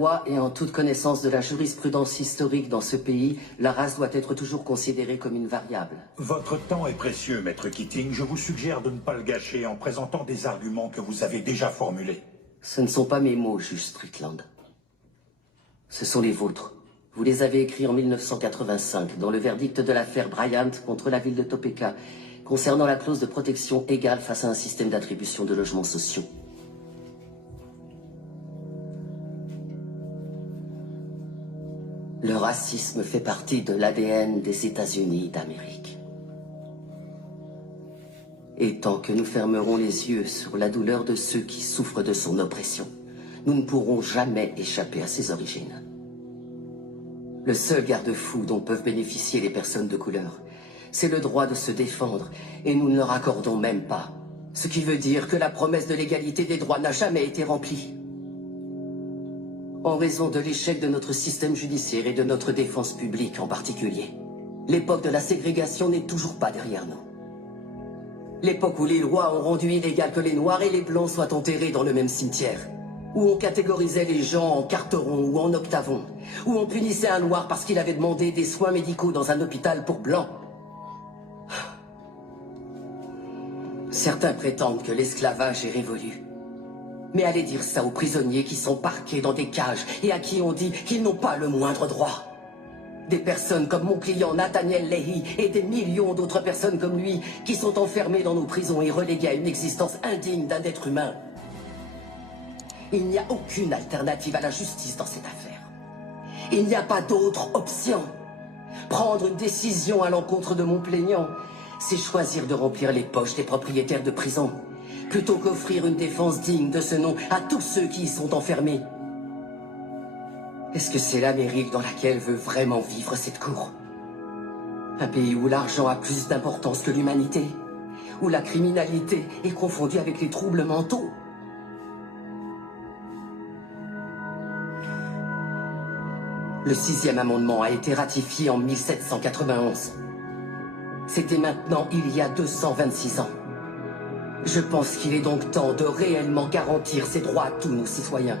loi et en toute connaissance de la jurisprudence historique dans ce pays, la race doit être toujours considérée comme une variable. Votre temps est précieux, Maître Keating. Je vous suggère de ne pas le gâcher en présentant des arguments que vous avez déjà formulés. Ce ne sont pas mes mots, juge Strickland. Ce sont les vôtres. Vous les avez écrits en 1985, dans le verdict de l'affaire Bryant contre la ville de Topeka, concernant la clause de protection égale face à un système d'attribution de logements sociaux. Le racisme fait partie de l'ADN des États-Unis d'Amérique. Et tant que nous fermerons les yeux sur la douleur de ceux qui souffrent de son oppression, nous ne pourrons jamais échapper à ses origines. Le seul garde-fou dont peuvent bénéficier les personnes de couleur, c'est le droit de se défendre, et nous ne leur accordons même pas. Ce qui veut dire que la promesse de l'égalité des droits n'a jamais été remplie. En raison de l'échec de notre système judiciaire et de notre défense publique en particulier. L'époque de la ségrégation n'est toujours pas derrière nous. L'époque où les lois ont rendu illégal que les Noirs et les Blancs soient enterrés dans le même cimetière. Où on catégorisait les gens en carterons ou en octavons. Où on punissait un Noir parce qu'il avait demandé des soins médicaux dans un hôpital pour Blancs. Certains prétendent que l'esclavage est révolu. Mais allez dire ça aux prisonniers qui sont parqués dans des cages et à qui on dit qu'ils n'ont pas le moindre droit. Des personnes comme mon client Nathaniel Leahy et des millions d'autres personnes comme lui qui sont enfermées dans nos prisons et reléguées à une existence indigne d'un être humain. Il n'y a aucune alternative à la justice dans cette affaire. Il n'y a pas d'autre option. Prendre une décision à l'encontre de mon plaignant, c'est choisir de remplir les poches des propriétaires de prisons, plutôt qu'offrir une défense digne de ce nom à tous ceux qui y sont enfermés. Est-ce que c'est l'Amérique dans laquelle veut vraiment vivre cette cour? Un pays où l'argent a plus d'importance que l'humanité? Où la criminalité est confondue avec les troubles mentaux? Le 6e amendement a été ratifié en 1791. C'était maintenant il y a 226 ans. Je pense qu'il est donc temps de réellement garantir ces droits à tous nos citoyens.